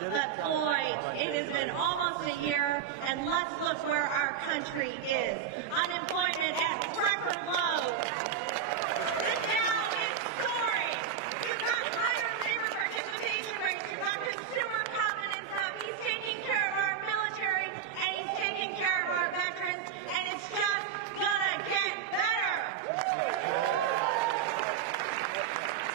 But boy, it has been almost a year, and let's look where our country is. Unemployment at record lows. The Dow is soaring. You've got higher labor participation rates. You've got consumer confidence up. He's taking care of our military, and he's taking care of our veterans, and it's just gonna get better.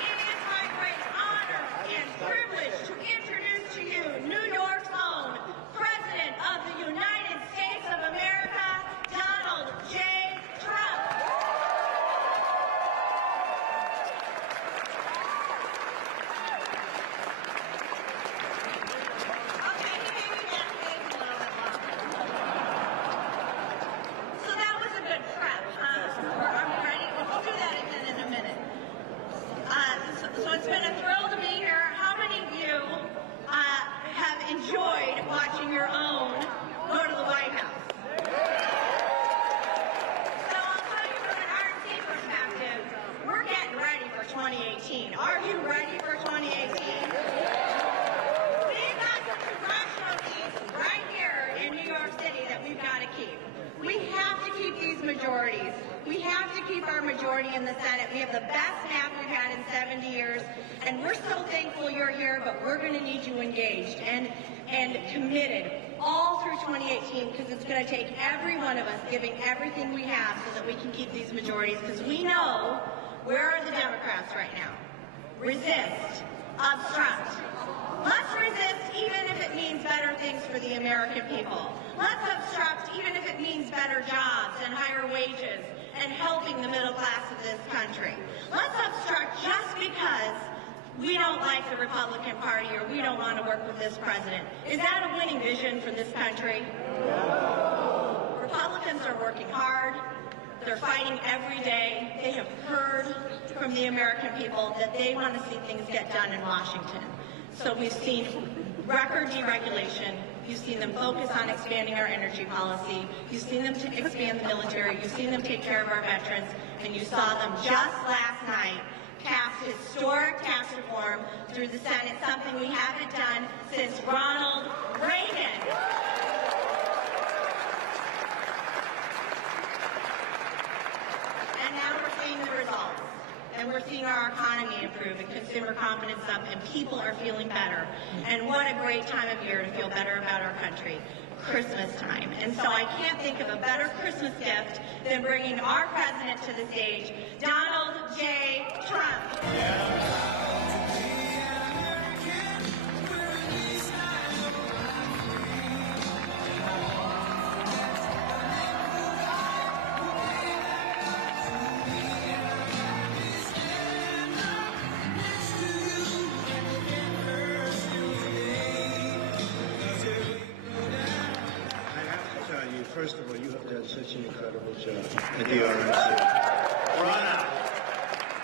It is my great honor and privilege to introduce to you New York's own President of the United States of America, Donald J. Trump. Okay, he made me back page a little bit longer. So that was a good prep. Are we ready? We'll do that again in a minute. So it's been a thrill to be here. How many of you have enjoyed watching your own go to the White House? So I'll tell you from an RNC perspective, we're getting ready for 2018. Are you ready for 2018? We've got some congressional seats right here in New York City that we've got to keep. We have to keep these majorities. We have to keep our majority in the Senate. We have the best staff we've had in 70 years, and we're so thankful you're here, but we're going to need you engaged and committed all through 2018, because it's going to take every one of us giving everything we have so that we can keep these majorities, because we know where are the Democrats right now. Resist, obstruct. Let's resist even if it means better things for the American people. Let's obstruct even if it means better jobs and higher wages and helping the middle class of this country. Let's obstruct just because we don't like the Republican Party or we don't want to work with this president. Is that a winning vision for this country? No. Republicans are working hard. They're fighting every day. They have heard from the American people that they want to see things get done in Washington. So we've seen record deregulation. You've seen them focus on expanding our energy policy. You've seen them expand the military. You've seen them take care of our veterans. And you saw them just last night pass historic tax reform through the Senate, something we haven't done since Ronald Reagan. And now we're seeing the results. And we're seeing our economy improve and consumer confidence up, and people are feeling better. And what a great time of year to feel better about our country, Christmas time. And so I can't think of a better Christmas gift than bringing our president to the stage, Donald J. Trump. First of all, you have done such an incredible job at the RNC. Ronna.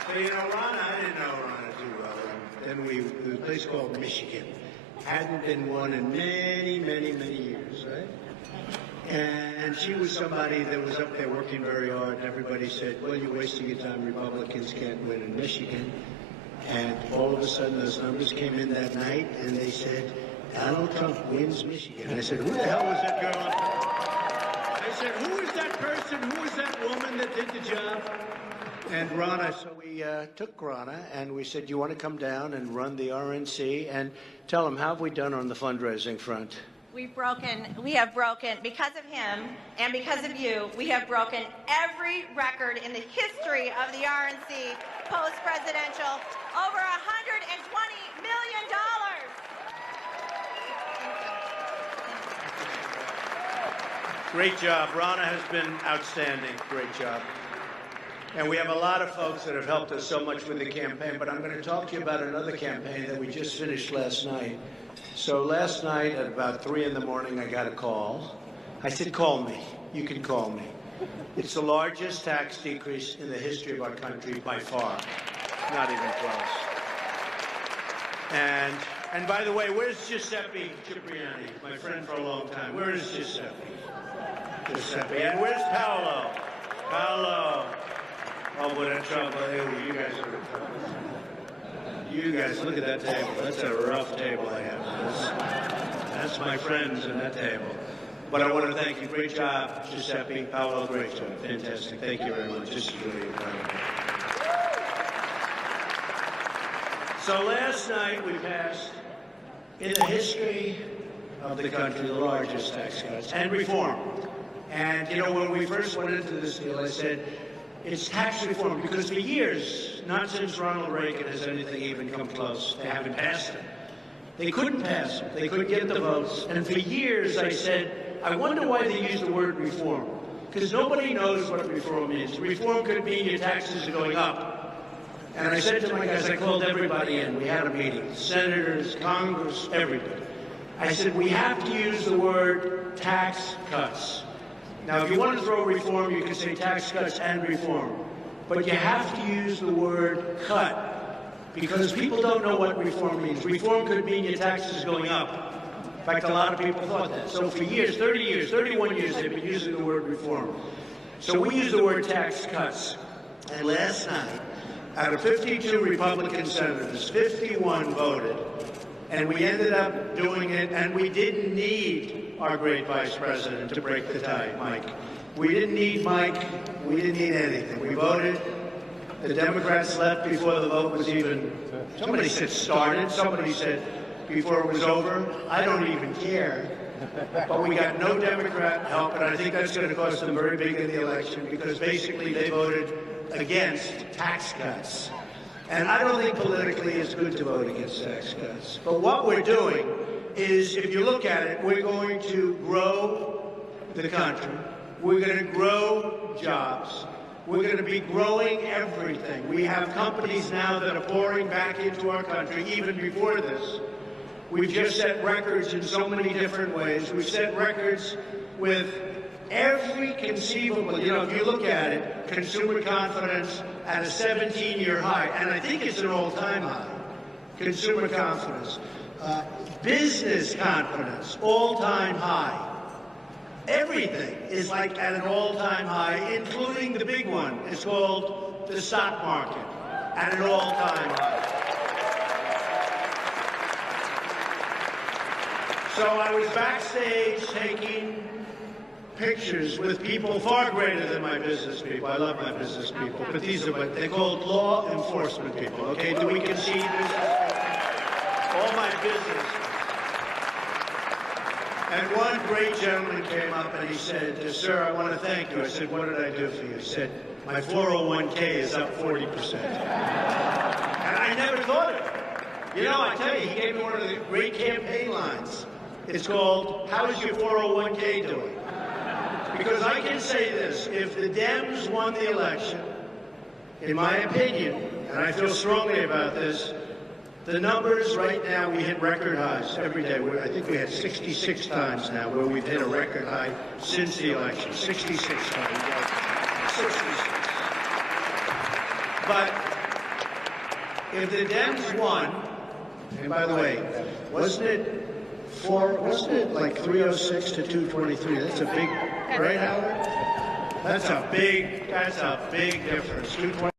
So, you know, Ronna, I didn't know Ronna too well. And then there was a place called Michigan. Hadn't been won in many, many, many years, right? And she was somebody that was up there working very hard. And everybody said, well, you're wasting your time. Republicans can't win in Michigan. And all of a sudden, those numbers came in that night, and they said, Donald Trump wins Michigan. And I said, who the hell was that girl? I said, who is that person? Who is that woman that did the job? And Ronna, so we took Ronna and we said, you want to come down and run the RNC? And tell them, how have we done on the fundraising front? We have broken, because of him and because of you, we have broken every record in the history of the RNC post-presidential, over $120 million. Great job. Ronna has been outstanding. Great job. And we have a lot of folks that have helped us so much with the campaign, but I'm going to talk to you about another campaign that we just finished last night. So last night at about 3 in the morning, I got a call. I said, call me. You can call me. It's the largest tax decrease in the history of our country by far. Not even close. And by the way, where's Giuseppe Cipriani, my friend for a long time? Where is Giuseppe? Giuseppe. And where's Paolo? Paolo. Oh, what a trouble. You guys are in trouble. You guys, look at that table. That's a rough table I have. Democrats, my friends at that table. But I want to thank you. Great job, Giuseppe. Paolo, great job. Fantastic. Thank you very much. This is really incredible. So last night we passed, in the history of the country, the largest tax cuts and reform. And, you know, when we first went into this deal, I said, it's tax reform, because for years, not since Ronald Reagan has anything even come close, they haven't passed it. They couldn't pass it. They couldn't get the votes. And for years, I said, I wonder why they use the word reform. Because nobody knows what reform is. Reform could mean your taxes are going up. And I said to my guys, I called everybody in. We had a meeting. Senators, Congress, everybody. I said, we have to use the word tax cuts. Now, if you want to throw reform, you can say tax cuts and reform. But you have to use the word cut, because people don't know what reform means. Reform could mean your taxes going up. In fact, a lot of people thought that. So for years, 30 years, 31 years, they've been using the word reform. So we use the word tax cuts. And last night, out of 52 Republican senators, 51 voted. And we ended up doing it, and we didn't need our great vice president to break the tie, Mike. We didn't need Mike. We didn't need anything. We voted. The Democrats left before the vote was even, somebody said started. Somebody said before it was over. I don't even care. But we got no Democrat help, and I think that's going to cost them very big in the election, because basically they voted against tax cuts. And I don't think politically it's good to vote against tax cuts. But what we're doing is, if you look at it, we're going to grow the country. We're going to grow jobs. We're going to be growing everything. We have companies now that are pouring back into our country, even before this. We've just set records in so many different ways. We've set records with every conceivable, you know, if you look at it, consumer confidence at a 17-year high, and I think it's an all-time high, consumer confidence. Business confidence, all-time high. Everything is like at an all-time high, including the big one. It's called the stock market, at an all-time high. So I was backstage taking pictures with people far greater than my business people. I love my business people, but these are what they're called law enforcement people. Okay, do we concede business? All my business. And one great gentleman came up and he said, "Sir, I want to thank you." I said, "What did I do for you?" He said, "My 401k is up 40%. And I never thought of it. You know, I tell you, he gave me one of the great campaign lines. It's called, "How is your 401k doing?" Because I can say this, if the Dems won the election, in my opinion, and I feel strongly about this, the numbers right now, we hit record highs every day. I think we had 66 times now where we've hit a record high since the election. 66 times. 66. But if the Dems won, and by the way, wasn't it like 306 to 223? That's a big, right, Howard? That's a big difference. 220.